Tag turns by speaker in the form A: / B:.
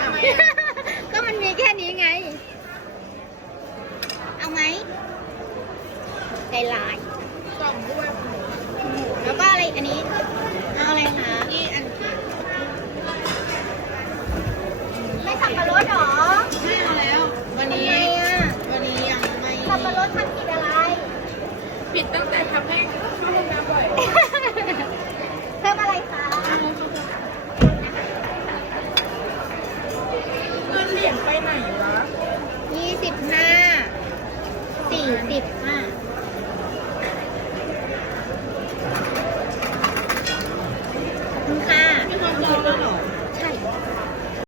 A: ก็มันมีแค่นี้ไง เอาไหมใจลาย
B: กล่องด้วย
A: แล้วก็อะไรอันนี้ เอาอะไรคะ
B: ที่อันนี้
A: ไม่สับปะรดหรอ
B: ไม่เอาแล้ว วันนี้
A: ทำไมอ่ะ
B: วันนี้ยังไม่
A: สับปะรดทำผิดอะไร
B: ผิดตั้งแต่ทำให้เข้าห้องน้ำบ่อย
A: เพิ่มอะไรคะ
B: เงินเหรียญไปไหนวะ
A: 25 40